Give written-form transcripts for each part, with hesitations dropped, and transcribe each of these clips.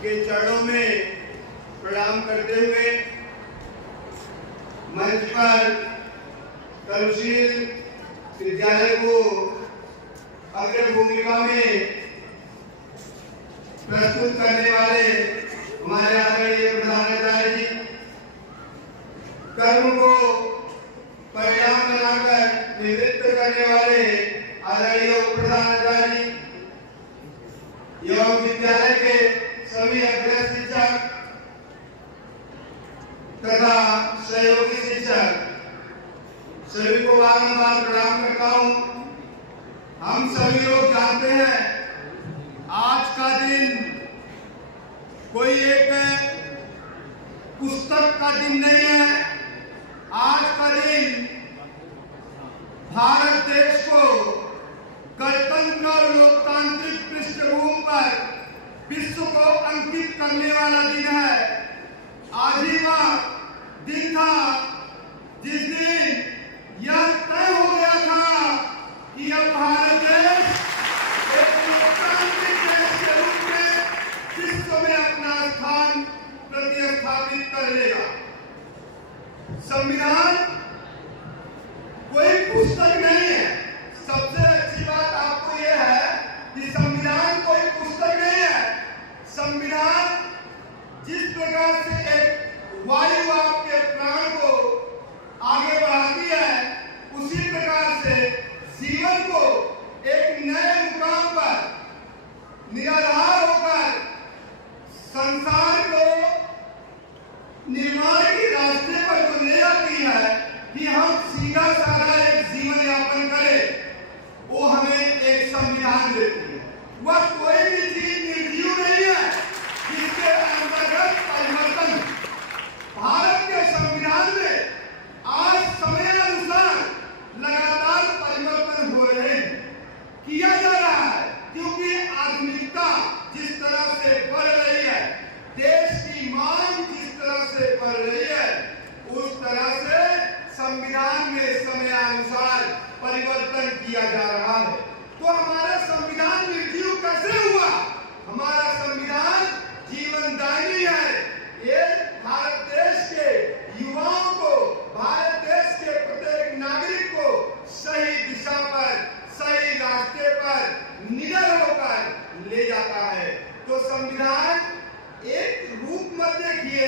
के चरणों में प्रणाम करते हुए मंच पर तरुशील विद्यालय को अग्र भूमिका में प्रस्तुत करने वाले हमारे आदरणीय प्रधानाचार्य जी, कर्म को परिणाम बनाकर निवृत्त करने वाले आदरणीय प्रधानाचार्य जी एवं विद्यालय के सभी अग्र शिक्षक तथा सहयोगी शिक्षक सभी को बारंबार प्रणाम करता हूं। हम सभी लोग जानते हैं आज का दिन कोई एक पुस्तक का दिन नहीं है। आज का दिन भारत देश को गणतंत्र और लोकतांत्रिक पृष्ठभूमि पर विश्व को अंकित करने वाला दिन है। आज ही वह दिन था जिस दिन यह तय हो गया था कि अब भारत देश एक लोकतांत्रिक देश के रूप में विश्व में अपना स्थान प्रतिस्थापित कर लेगा। संविधान कोई पुस्तक नहीं है। सबसे अच्छी बात आपको यह है कि संविधान कोई पुस्तक नहीं है। संविधान जिस प्रकार से एक वायु आपके प्राण को आगे बढ़ाती है, उसी प्रकार से जीवन को एक नए मुकाम पर निराधार होकर संसार को निर्माण के रास्ते पर जो ले जाती है कि हम सीधा साधा एक जीवन यापन करें, वो हमें एक संविधान देती है। वह कोई भी चीज निर्जीव नहीं है जिसके अंतर्गत परिवर्तन। भारत के संविधान में आज समय अनुसार लगातार परिवर्तन हो रहे हैं, किया जा रहा है, क्योंकि आधुनिकता जिस तरह से बढ़ रही है, देश की मांग जिस तरह से बढ़ रही है, उस तरह से संविधान में समय अनुसार परिवर्तन किया जा रहा है। तो हमारा संविधान निर्जीव कैसे हुआ? हमारा संविधान जीवनदायी है। ये भारत देश के युवाओं को, भारत देश के प्रत्येक नागरिक को सही दिशा पर, सही रास्ते पर निडर होकर ले जाता है। तो संविधान एक रूप मत देखिए,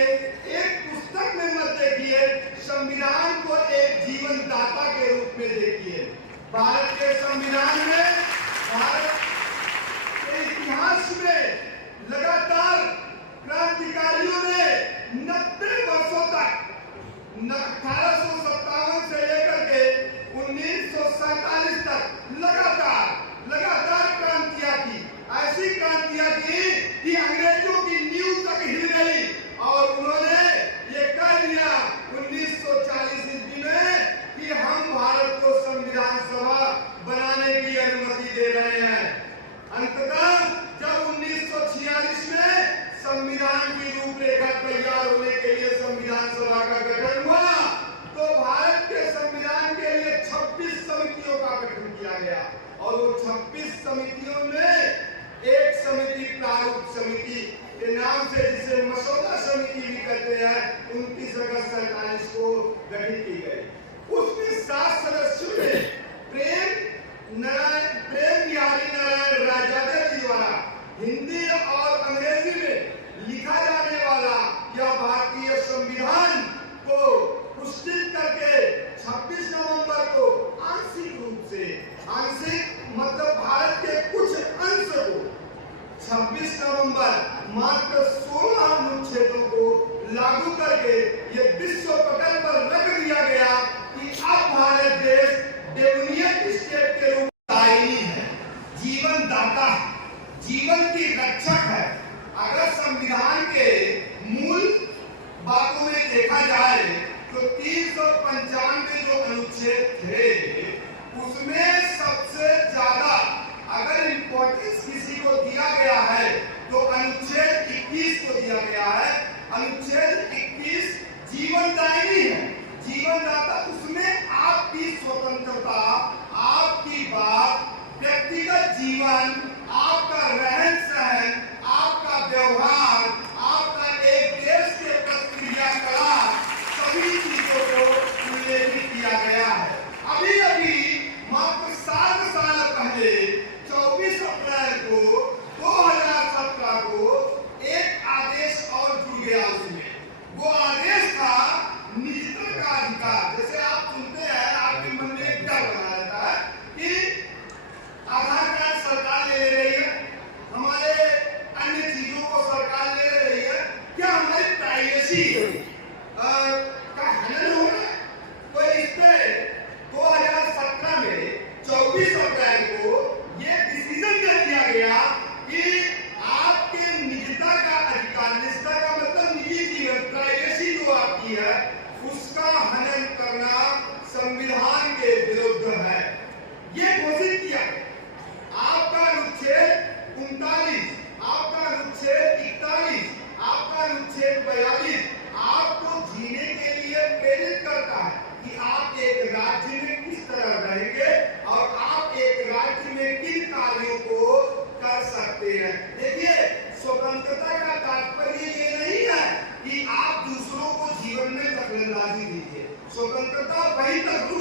एक पुस्तक में मत देखिए, संविधान को एक जीवन दाता के रूप में देखिए। भारत के संविधान में, भारत के इतिहास में लगातार क्रांतिकारियों ने 90 वर्षों तक 1857 से लेकर के 1947 तक लगातार क्रांतियां की। ऐसी क्रांतियां की कि अंग्रेजों की नींव तक हिल गई और उन्होंने ये कह दिया 1940 ईस्वी में कि हम भारत को संविधान सभा बनाने की अनुमति दे रहे हैं। अंततः जब 1946 में संविधान की रूपरेखा तैयार होने के लिए संविधान सभा का गठन हुआ, तो भारत के संविधान के लिए 26 समितियों का गठन किया गया और वो 26 समितियों में एक समिति प्रारूप समिति के नाम से, जिसे मसौदा समिति भी कहते हैं, 29 अगस्त 1947 को गठित की गई। उसमें 7 सदस्यों में प्रेम बिहारी नारायण राजादे जी द्वारा हिंदी और अंग्रेजी में लिखा जाने वाला यह भारतीय संविधान को पुष्टित करके 26 नवंबर को आंशिक रूप से, आंशिक मतलब भारत के कुछ अंश को 26 नवंबर मात्र 16 अनुच्छेदों को लागू करके ये विश्व पटल पर रख दिया गया कि अब भारत देश डेमोनियक स्टेट के रूप में दायनी है, जीवन दाता है, जीवन की रक्षक है। अगर संविधान के मूल बातों में देखा जाए तो 395 जो अनुच्छेद थे, उसमें सबसे ज्यादा अगर इंपॉर्टेंस किसी को दिया गया है तो अनुच्छेद 21 को दिया गया है। अनुच्छेद 21 वहीं तक रुक